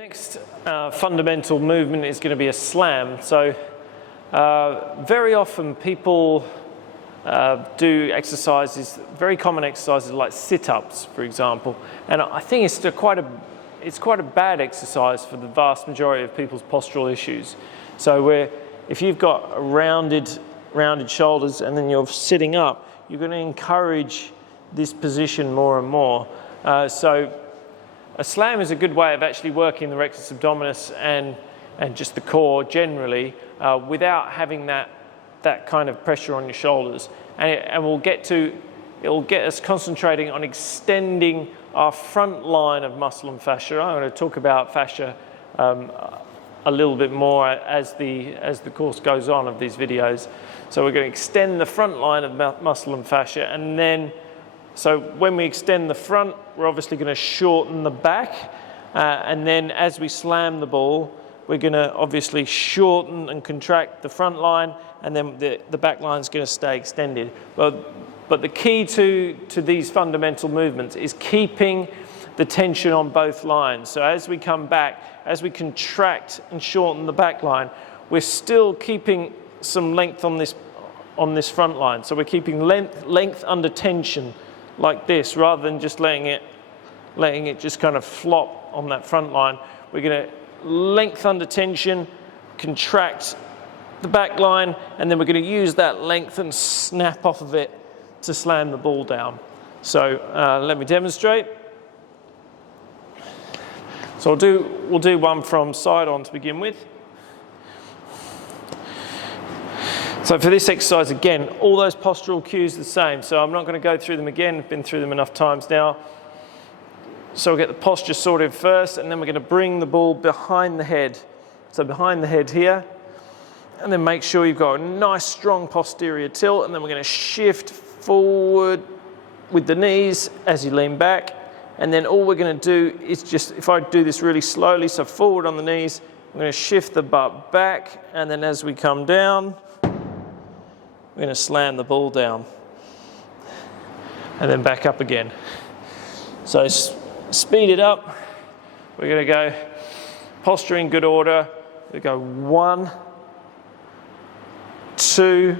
next fundamental movement is going to be a slam. So very often people do exercises, very common exercises like sit-ups, for example. And I think it's quite a bad exercise for the vast majority of people's postural issues. So if you've got rounded shoulders and then you're sitting up, you're going to encourage this position more and more. So a slam is a good way of actually working the rectus abdominis and just the core generally without having that kind of pressure on your shoulders. And it will get us concentrating on extending our front line of muscle and fascia. I'm going to talk about fascia a little bit more as the course goes on of these videos. So we're going to extend the front line of muscle and fascia, and then so when we extend the front, we're obviously going to shorten the back, and then as we slam the ball, we're going to obviously shorten and contract the front line, and then the back line is going to stay extended. But the key to these fundamental movements is keeping the tension on both lines. So as we come back, as we contract and shorten the back line, we're still keeping some length on this front line. So we're keeping length under tension like this, rather than just letting it just kind of flop on that front line. We're going to length under tension, contract the back line, and then we're going to use that length and snap off of it to slam the ball down. So let me demonstrate. So we'll do one from side on to begin with. So for this exercise, again, all those postural cues are the same. So I'm not going to go through them again. I've been through them enough times now. So we'll get the posture sorted first, and then we're going to bring the ball behind the head. So behind the head here, and then make sure you've got a nice strong posterior tilt, and then we're going to shift forward with the knees as you lean back. And then all we're going to do is just, if I do this really slowly, so forward on the knees, I'm going to shift the butt back, and then as we come down, we're going to slam the ball down and then back up again. So speed it up. We're going to go posture in good order. We go 1, 2,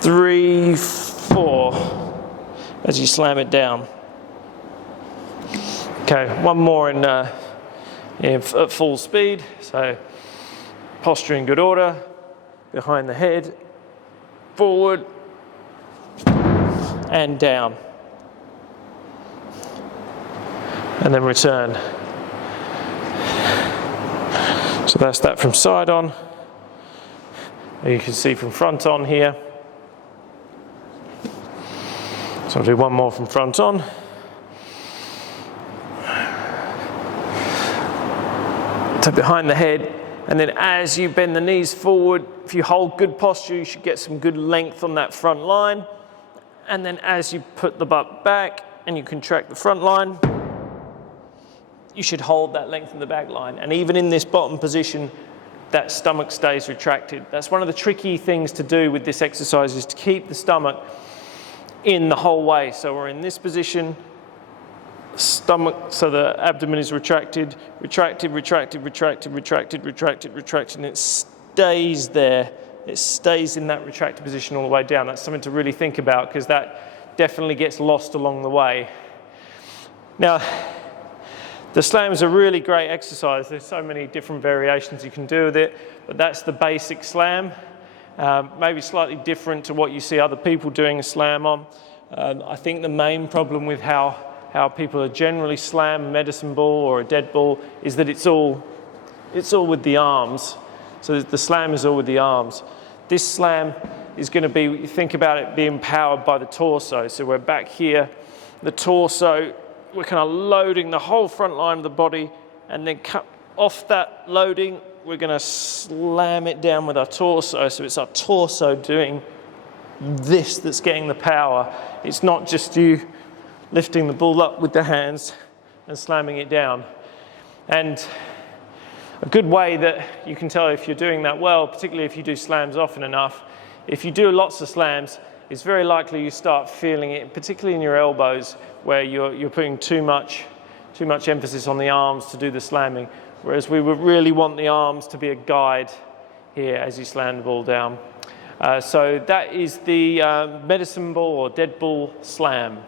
3, 4 as you slam it down. Okay, one more at full speed. So posture in good order, behind the head, forward and down, and then return. So that's that from side on. You can see from front on here. So I'll do one more from front on. So behind the head, and then as you bend the knees forward, if you hold good posture, you should get some good length on that front line. And then as you put the butt back and you contract the front line, you should hold that length in the back line. And even in this bottom position, that stomach stays retracted. That's one of the tricky things to do with this exercise, is to keep the stomach in the whole way. So we're in this position, stomach, so the abdomen is retracted, retracted, retracted, retracted, retracted, retracted, retracted, and it stays there. It stays in that retracted position all the way down. That's something to really think about, because that definitely gets lost along the way. Now, the slam is a really great exercise. There's so many different variations you can do with it, but that's the basic slam. Maybe slightly different to what you see other people doing a slam on. I think the main problem with how people are generally slam a medicine ball or a dead ball is that it's all with the arms. So the slam is all with the arms. This slam is going to be, think about it being powered by the torso. So we're back here, the torso, we're kind of loading the whole front line of the body, and then cut off that loading, we're going to slam it down with our torso. So it's our torso doing this that's getting the power. It's not just you lifting the ball up with the hands and slamming it down. And a good way that you can tell if you're doing that well, particularly if you do slams often enough, if you do lots of slams, it's very likely you start feeling it, particularly in your elbows, where you're putting too much too much emphasis on the arms to do the slamming, whereas we would really want the arms to be a guide here as you slam the ball down. So that is the medicine ball or dead ball slam.